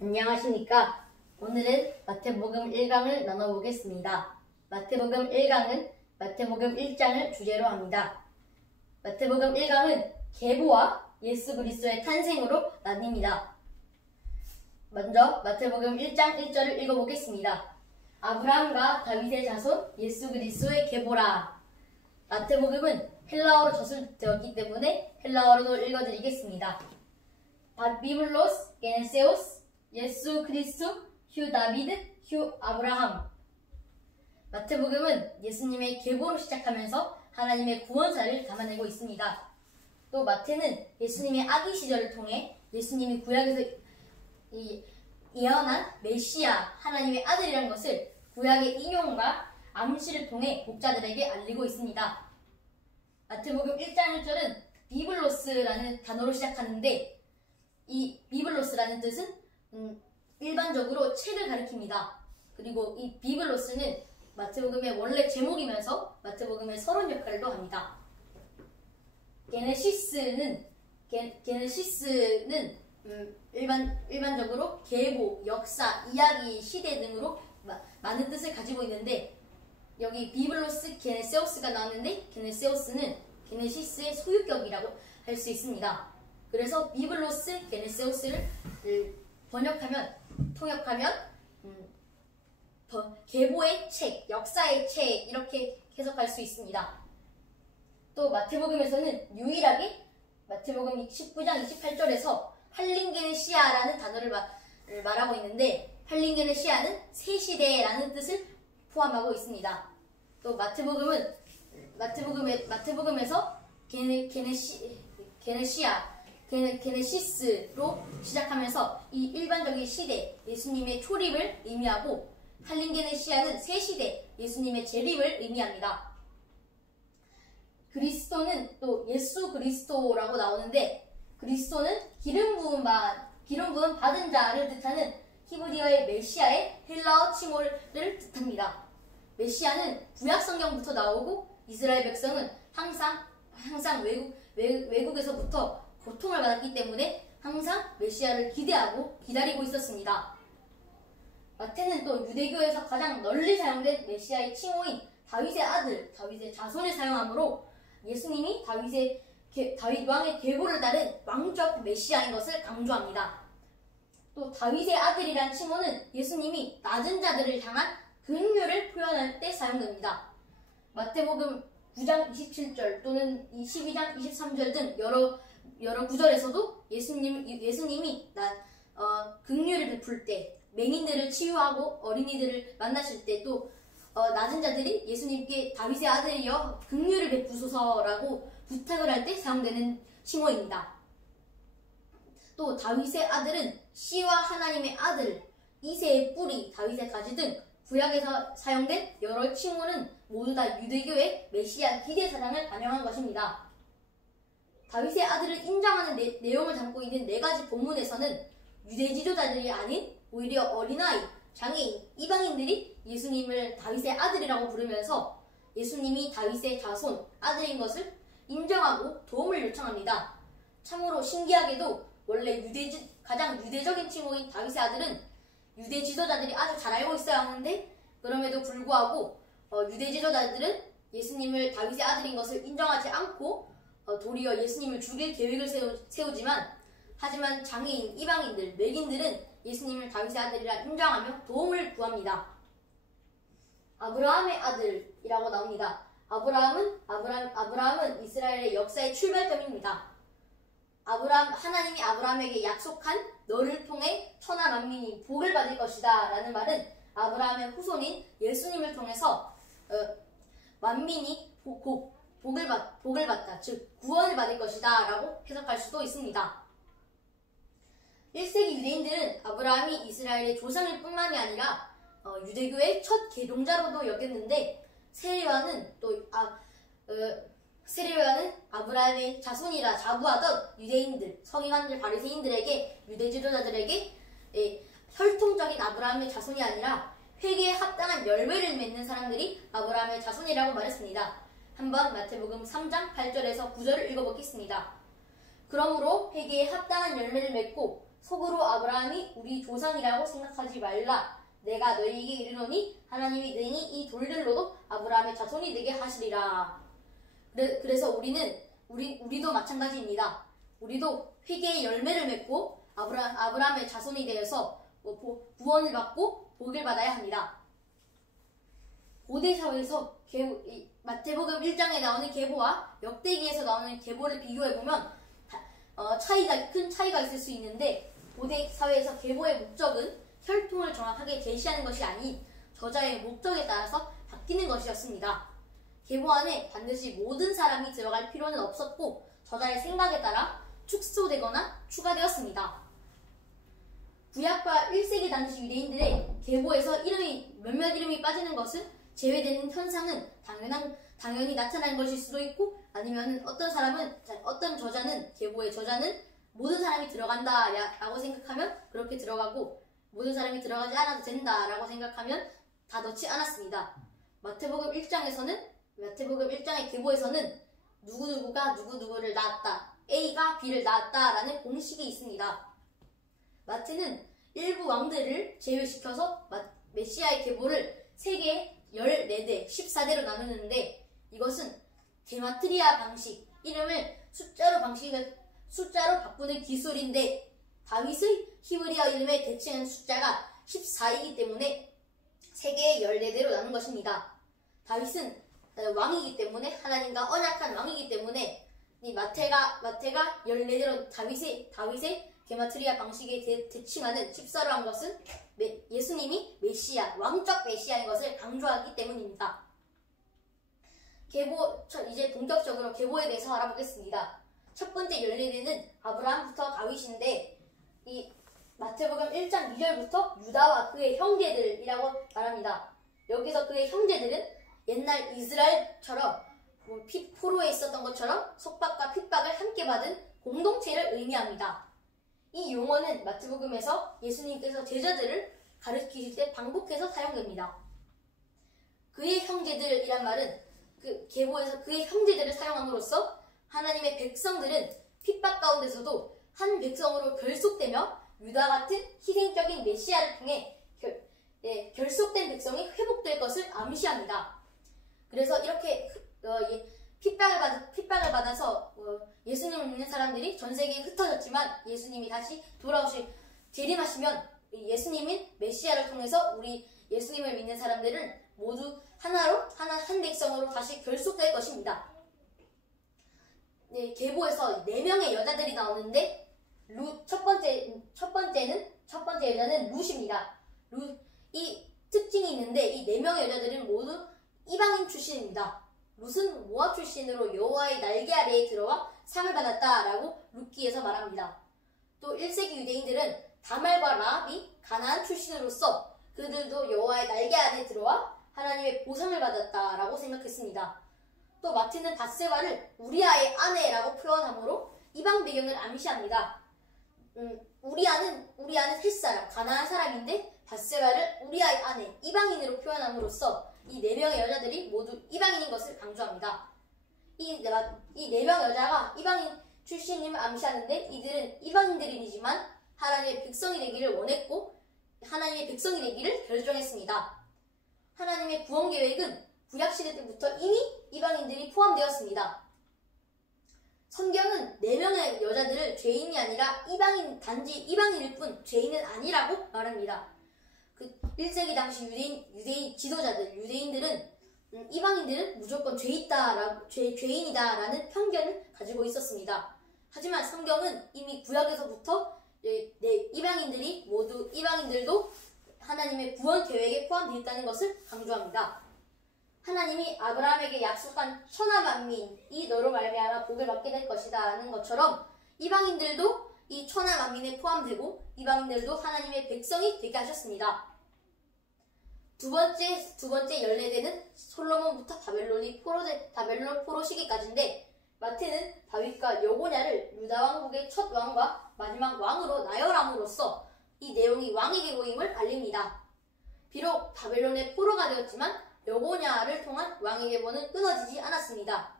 안녕하십니까. 오늘은 마태복음 1강을 나눠보겠습니다. 마태복음 1강은 마태복음 1장을 주제로 합니다. 마태복음 1강은 계보와 예수 그리스도의 탄생으로 나뉩니다. 먼저 마태복음 1장 1절을 읽어보겠습니다. 아브라함과 다윗의 자손 예수 그리스도의 계보라. 마태복음은 헬라어로 저술되었기 때문에 헬라어로도 읽어드리겠습니다. 바비블로스 게네세오스 예수 그리스도 휴 다비드 휴 아브라함. 마태복음은 예수님의 계보로 시작하면서 하나님의 구원사를 담아내고 있습니다. 또 마태는 예수님의 아기 시절을 통해 예수님이 구약에서 예언한 메시아 하나님의 아들이라는 것을 구약의 인용과 암시를 통해 독자들에게 알리고 있습니다. 마태복음 1장 1절은 비블로스라는 단어로 시작하는데 이 비블로스라는 뜻은 일반적으로 책을 가리킵니다. 그리고 이 비블로스는 마태복음의 원래 제목이면서 마태복음의 서론 역할도 합니다. 게네시스는 일반적으로 계보, 역사, 이야기, 시대 등으로 많은 뜻을 가지고 있는데 여기 비블로스 게네세오스가 나왔는데 게네세오스는 게네시스의 소유격이라고 할 수 있습니다. 그래서 비블로스 게네세오스를 통역하면 계보의 책, 역사의 책 이렇게 해석할 수 있습니다. 또 마태복음에서는 유일하게 마태복음 19장 28절에서 할린게네시아라는 단어를 말하고 있는데 할린게네시아는 새 시대라는 뜻을 포함하고 있습니다. 또 마태복음에서 게네시스로 시작하면서 이 일반적인 시대, 예수님의 초립을 의미하고 할린게네시아는 새 시대, 예수님의 재림을 의미합니다. 그리스도는 또 예수 그리스도라고 나오는데 그리스도는 기름 부음 받은 자를 뜻하는 히브리어의 메시아의 헬라어 칭호를 뜻합니다. 메시아는 구약 성경부터 나오고 이스라엘 백성은 항상 외국에서부터 고통을 받았기 때문에 항상 메시아를 기대하고 기다리고 있었습니다. 마태는 또 유대교에서 가장 널리 사용된 메시아의 칭호인 다윗의 아들, 다윗의 자손을 사용하므로 예수님이 다윗 왕의 계보를 따른 왕적 메시아인 것을 강조합니다. 또 다윗의 아들이란 칭호는 예수님이 낮은 자들을 향한 긍휼을 표현할 때 사용됩니다. 마태복음 9장 27절 또는 12장 23절 등 여러 구절에서도 예수님이 긍휼을 베풀 때, 맹인들을 치유하고 어린이들을 만나실 때 또 낮은 자들이 예수님께 다윗의 아들이여 긍휼을 베푸소서라고 부탁을 할 때 사용되는 칭호입니다. 또 다윗의 아들은 씨와 하나님의 아들, 이새의 뿌리, 다윗의 가지 등 구약에서 사용된 여러 칭호는 모두 다 유대교의 메시아 기대사상을 반영한 것입니다. 다윗의 아들을 인정하는 내용을 담고 있는 4가지 본문에서는 유대 지도자들이 아닌 오히려 어린아이, 장애인, 이방인들이 예수님을 다윗의 아들이라고 부르면서 예수님이 다윗의 자손, 아들인 것을 인정하고 도움을 요청합니다. 참으로 신기하게도 원래 가장 유대적인 칭호인 다윗의 아들은 유대 지도자들이 아주 잘 알고 있어야 하는데 그럼에도 불구하고 유대 지도자들은 예수님을 다윗의 아들인 것을 인정하지 않고 도리어 예수님을 죽일 계획을 세우지만 하지만 장애인, 이방인들, 맹인들은 예수님을 다윗의 아들이라 인정하며 도움을 구합니다. 아브라함의 아들이라고 나옵니다. 아브라함은 이스라엘의 역사의 출발점입니다. 하나님이 아브라함에게 약속한 너를 통해 천하 만민이 복을 받을 것이다 라는 말은 아브라함의 후손인 예수님을 통해서 만민이 복을 받다, 즉 구원을 받을 것이다 라고 해석할 수도 있습니다. 1세기 유대인들은 아브라함이 이스라엘의 조상일 뿐만이 아니라 유대교의 첫 계종자로도 여겼는데 세례요한은 아브라함의 자손이라 자부하던 유대인들, 서기관들, 바리새인들에게 유대 지도자들에게 혈통적인 아브라함의 자손이 아니라 회개에 합당한 열매를 맺는 사람들이 아브라함의 자손이라고 말했습니다. 한번 마태복음 3장 8절에서 9절을 읽어보겠습니다. 그러므로 회개에 합당한 열매를 맺고 속으로 아브라함이 우리 조상이라고 생각하지 말라. 내가 너희에게 이르노니 하나님이 능히 이 돌들로도 아브라함의 자손이 되게 하시리라. 그래서 우리도 마찬가지입니다. 우리도 회개의 열매를 맺고 아브라함의 자손이 되어서 구원을 받고 복을 받아야 합니다. 고대 사회에서 마태복음 1장에 나오는 계보와 역대기에서 나오는 계보를 비교해보면 큰 차이가 있을 수 있는데, 고대 사회에서 계보의 목적은 혈통을 정확하게 제시하는 것이 아닌 저자의 목적에 따라서 바뀌는 것이었습니다. 계보 안에 반드시 모든 사람이 들어갈 필요는 없었고 저자의 생각에 따라 축소되거나 추가되었습니다. 구약과 1세기 당시 유대인들의 계보에서 몇몇 이름이 빠지는 것은 제외되는 현상은 당연히 나타난 것일 수도 있고, 아니면 어떤 저자는, 계보의 저자는 모든 사람이 들어간다 라고 생각하면 그렇게 들어가고, 모든 사람이 들어가지 않아도 된다 라고 생각하면 다 넣지 않았습니다. 마태복음 1장의 계보에서는 누구누구가 누구누구를 낳았다, A가 B를 낳았다 라는 공식이 있습니다. 마태는 일부 왕들을 제외시켜서 메시아의 계보를 세계 14대, 14대로 나누는데, 이것은 게마트리아 방식, 이름을 숫자로 바꾸는 기술인데, 다윗의 히브리어 이름의 대칭한 숫자가 14이기 때문에 세계의 14대로 나눈 것입니다. 다윗은 왕이기 때문에, 하나님과 언약한 왕이기 때문에 이 마태가 14대로 다윗의 게마트리아 방식에 대칭하는 14로 한 것은 예수님이 메시아, 왕적 메시아인 것을 강조하기 때문입니다. 이제 본격적으로 계보에 대해서 알아보겠습니다. 첫 번째 14대는 아브라함부터 다윗인데, 이 마태복음 1장 2절부터 유다와 그의 형제들이라고 말합니다. 여기서 그의 형제들은 옛날 이스라엘처럼 포로에 있었던 것처럼 속박과 핍박을 함께 받은 공동체를 의미합니다. 이 용어는 마태복음에서 예수님께서 제자들을 가르치실 때 반복해서 사용됩니다. 그의 형제들이란 말은 계보에서 그의 형제들을 사용함으로써 하나님의 백성들은 핍박 가운데서도 한 백성으로 결속되며 유다 같은 희생적인 메시아를 통해 결속된 백성이 회복될 것을 암시합니다. 그래서 이렇게 핍박을 받아서 예수님을 믿는 사람들이 전 세계에 흩어졌지만, 예수님이 다시 재림하시면 예수님인 메시아를 통해서 우리 예수님을 믿는 사람들은 모두 한 백성으로 다시 결속될 것입니다. 계보에서 4명의 여자들이 나오는데, 첫 번째 여자는 룻입니다. 이 특징이 있는데, 이 4명의 여자들은 모두 이방인 출신입니다. 룻은 모압 출신으로 여호와의 날개 아래에 들어와 상을 받았다라고 룻기에서 말합니다. 또 1세기 유대인들은 다말과 라합이 가나안 출신으로서 그들도 여호와의 날개 아래에 들어와 하나님의 보상을 받았다라고 생각했습니다. 또 마태는 밧세바를 우리아의 아내라고 표현하므로 이방 배경을 암시합니다. 우리아는 햇사람, 가나안 사람인데 밧세바를 우리아의 아내, 이방인으로 표현함으로써 이 4명의 여자들이 모두 이방인인 것을 강조합니다. 이 4명의 여자가 이방인 출신임을 암시하는데, 이들은 이방인들이지만 하나님의 백성이 되기를 원했고 하나님의 백성이 되기를 결정했습니다. 하나님의 구원 계획은 구약시대 때부터 이미 이방인들이 포함되었습니다. 성경은 4명의 여자들을 죄인이 아니라 단지 이방인일 뿐 죄인은 아니라고 말합니다. 1세기 당시 유대인 지도자들, 유대인들은 이방인들은 무조건 죄인이다라는 편견을 가지고 있었습니다. 하지만 성경은 이미 구약에서부터 이방인들도 하나님의 구원 계획에 포함되어 있다는 것을 강조합니다. 하나님이 아브라함에게 약속한 천하 만민이 너로 말미암아 복을 받게 될 것이다 라는 것처럼, 이방인들도 이 천하 만민에 포함되고 이방인들도 하나님의 백성이 되게 하셨습니다. 두 번째 14대는 솔로몬부터 바벨론 포로 시기까지인데, 마태는 다윗과 여고냐를 유다 왕국의 첫 왕과 마지막 왕으로 나열함으로써 이 내용이 왕의 계보임을 알립니다. 비록 바벨론의 포로가 되었지만 여고냐를 통한 왕의 계보는 끊어지지 않았습니다.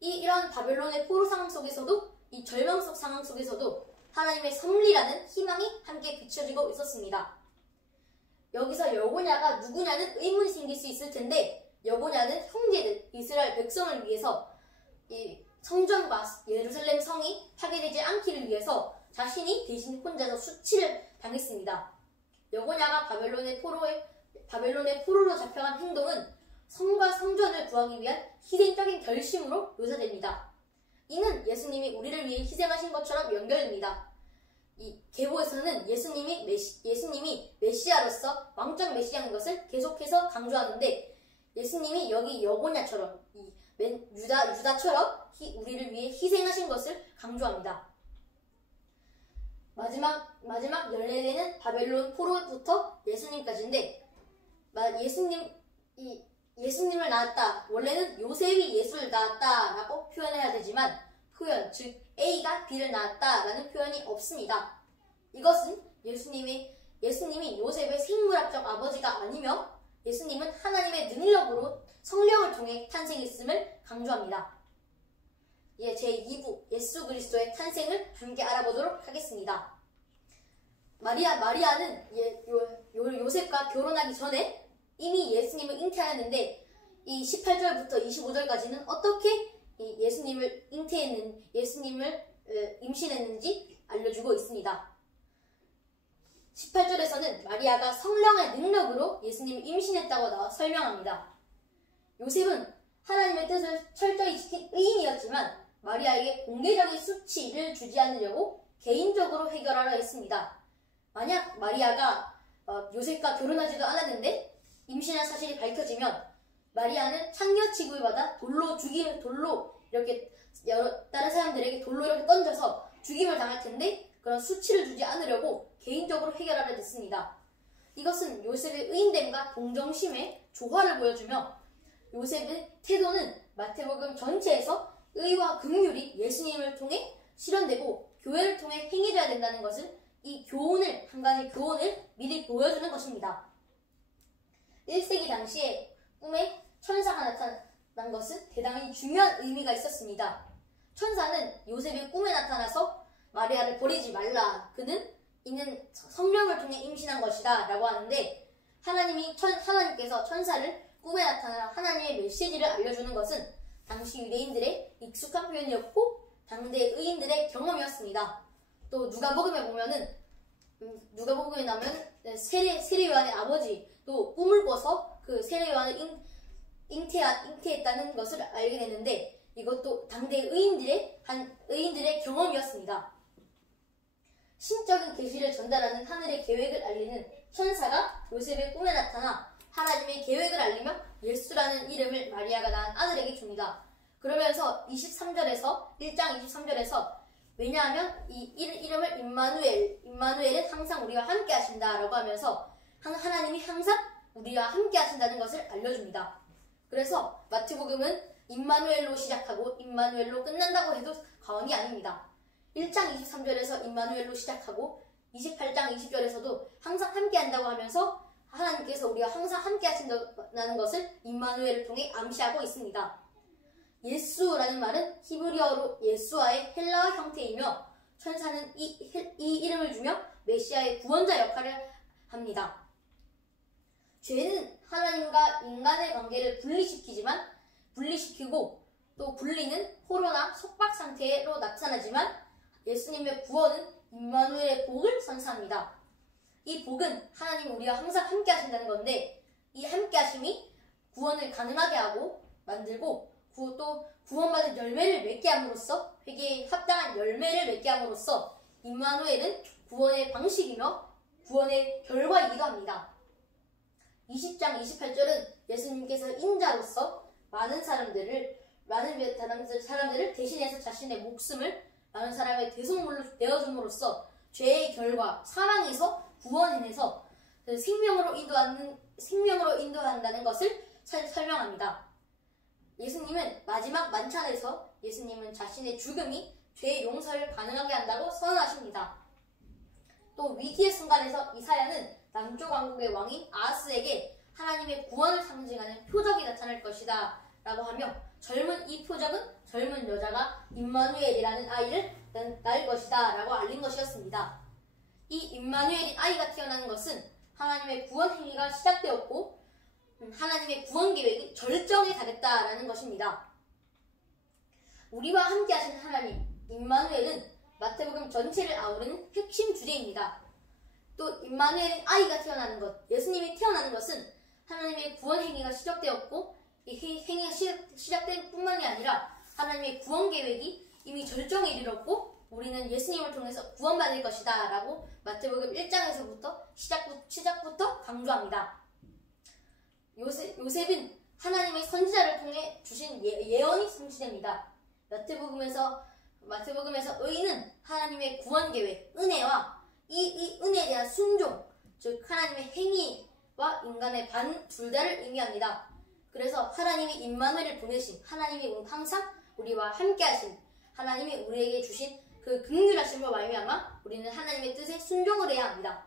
이런 바벨론의 포로 상황 속에서도, 이 절망 속 상황 속에서도 하나님의 섭리라는 희망이 함께 비춰지고 있었습니다. 여기서 여고냐가 누구냐는 의문이 생길 수 있을 텐데, 여고냐는 형제들 이스라엘 백성을 위해서 이 성전과 예루살렘 성이 파괴되지 않기를 위해서 자신이 대신 혼자서 수치를 당했습니다. 여고냐가 바벨론의 포로로 잡혀간 행동은 성과 성전을 구하기 위한 희생적인 결심으로 묘사됩니다. 이는 예수님이 우리를 위해 희생하신 것처럼 연결됩니다. 이 계보에서는 예수님이 메시아로서 왕적 메시아인 것을 계속해서 강조하는데, 예수님이 여기 여고냐처럼 유다처럼 우리를 위해 희생하신 것을 강조합니다. 마지막 연례되는 바벨론 포로부터 예수님까지인데, 예수님을 낳았다, 원래는 요셉이 예수를 낳았다라고 표현해야 되지만 즉 A가 B를 낳았다라는 표현이 없습니다. 이것은 예수님이 요셉의 생물학적 아버지가 아니며 예수님은 하나님의 능력으로 성령을 통해 탄생했음을 강조합니다. 제2부 예수 그리스도의 탄생을 함께 알아보도록 하겠습니다. 마리아는 요셉과 결혼하기 전에 이미 예수님을 잉태하였는데, 이 18절부터 25절까지는 어떻게 예수님을 임신했는지 알려주고 있습니다. 18절에서는 마리아가 성령의 능력으로 예수님을 임신했다고 설명합니다. 요셉은 하나님의 뜻을 철저히 지킨 의인이었지만 마리아에게 공개적인 수치를 주지 않으려고 개인적으로 해결하려 했습니다. 만약 마리아가 요셉과 결혼하지도 않았는데 임신한 사실이 밝혀지면 마리아는 창녀 취급을 받아 이렇게 다른 사람들에게 돌로 이렇게 던져서 죽임을 당할 텐데, 그런 수치를 주지 않으려고 개인적으로 해결하려 했습니다. 이것은 요셉의 의인됨과 동정심의 조화를 보여주며, 요셉의 태도는 마태복음 전체에서 의와 긍휼이 예수님을 통해 실현되고 교회를 통해 행해져야 된다는 것을, 한 가지 교훈을 미리 보여주는 것입니다. 1세기 당시에 꿈에 천사가 나타난 것은 대단히 중요한 의미가 있었습니다. 천사는 요셉의 꿈에 나타나서 마리아를 버리지 말라, 이는 성령을 통해 임신한 것이다 라고 하는데, 하나님께서 천사를 꿈에 나타나 하나님의 메시지를 알려주는 것은 당시 유대인들의 익숙한 표현이었고 당대 의인들의 경험이었습니다. 또 누가복음에 나오면 세례 요한의 아버지 또 꿈을 꿔서 그 세례 요한을 잉태했다는 것을 알게 됐는데, 이것도 당대 의인들의 경험이었습니다. 신적인 계시를 전달하는 하늘의 계획을 알리는 천사가 요셉의 꿈에 나타나 하나님의 계획을 알리며 예수라는 이름을 마리아가 낳은 아들에게 줍니다. 그러면서 1장 23절에서 왜냐하면 이 이름을 임마누엘은 항상 우리와 함께 하신다라고 하면서 하나님이 항상 우리와 함께 하신다는 것을 알려줍니다. 그래서 마태복음은 임마누엘로 시작하고 임마누엘로 끝난다고 해도 과언이 아닙니다. 1장 23절에서 임마누엘로 시작하고 28장 20절에서도 항상 함께 한다고 하면서 하나님께서 우리와 항상 함께 하신다는 것을 임마누엘을 통해 암시하고 있습니다. 예수라는 말은 히브리어로 예수아의 헬라어 형태이며, 천사는 이 이름을 주며 메시아의 구원자 역할을 합니다. 죄는 하나님과 인간의 관계를 분리시키고 또 분리는 포로나 속박 상태로 나타나지만, 예수님의 구원은 임마누엘의 복을 선사합니다. 이 복은 하나님 우리와 항상 함께 하신다는 건데, 이 함께 하심이 구원을 가능하게 하고 만들고 또 구원받은 열매를 맺게 함으로써, 회개에 합당한 열매를 맺게 함으로써 임마누엘은 구원의 방식이며 구원의 결과이기도 합니다. 20장 28절은 예수님께서 인자로서 많은 사람들을 대신해서 자신의 목숨을 많은 사람의 대속물로 내어줌으로써 죄의 결과 사망에서 구원해내서 생명으로 인도한다는 것을 설명합니다. 예수님은 마지막 만찬에서 예수님은 자신의 죽음이 죄의 용서를 가능하게 한다고 선언하십니다. 또 위기의 순간에서 이사야는 남쪽 왕국의 왕인 아하스에게 하나님의 구원을 상징하는 표적이 나타날 것이다 라고 하며, 이 표적은 젊은 여자가 임마누엘이라는 아이를 날 것이다 라고 알린 것이었습니다. 이 임마누엘인 아이가 태어나는 것은 하나님의 구원 행위가 시작되었고 하나님의 구원 계획이 절정에 달했다라는 것입니다. 우리와 함께 하신 하나님 임마누엘은 마태복음 전체를 아우르는 핵심 주제입니다. 또 임마누엘인 아이가 태어나는 것, 예수님이 태어나는 것은 하나님의 구원 행위가 시작되었고 이 행위가 시작된 뿐만이 아니라 하나님의 구원 계획이 이미 절정에 이르렀고 우리는 예수님을 통해서 구원받을 것이다 라고 마태복음 1장에서부터 시작부터 강조합니다. 요셉은 하나님의 선지자를 통해 주신 예언이 성취됩니다. 마태복음에서 의는 하나님의 구원 계획, 은혜와 이 은혜에 대한 순종, 즉 하나님의 행위와 인간의 반 둘 다를 의미합니다. 그래서 하나님이 임마누엘을 보내신, 하나님이 항상 우리와 함께 하신, 하나님이 우리에게 주신 그 긍휼하심으로 말미암아 우리는 하나님의 뜻에 순종을 해야 합니다.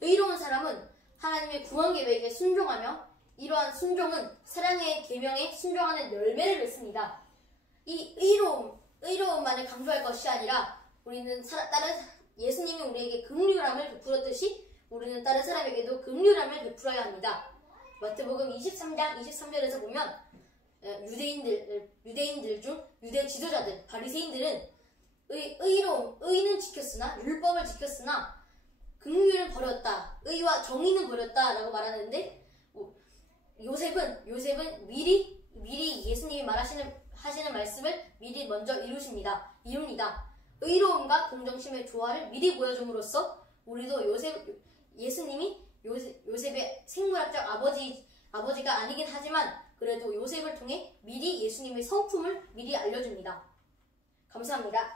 의로운 사람은 하나님의 구원 계획에 순종하며 이러한 순종은 사랑의 계명에 순종하는 열매를 맺습니다. 이 의로움만을 강조할 것이 아니라 우리는 예수님이 우리에게 긍휼함을 베풀었듯이 우리는 다른 사람에게도 긍휼함을 베풀어야 합니다. 마태복음 23장 23절에서 보면 유대인들 중 유대 지도자들, 바리새인들은 의는 지켰으나 율법을 지켰으나 긍휼은 버렸다, 의와 정의는 버렸다 라고 말하는데 요셉은 미리 예수님이 하시는 말씀을 미리 먼저 이룹니다. 의로움과 동정심의 조화를 미리 보여줌으로써 우리도 예수님이 요셉의 생물학적 아버지가 아니긴 하지만 그래도 요셉을 통해 미리 예수님의 성품을 미리 알려줍니다. 감사합니다.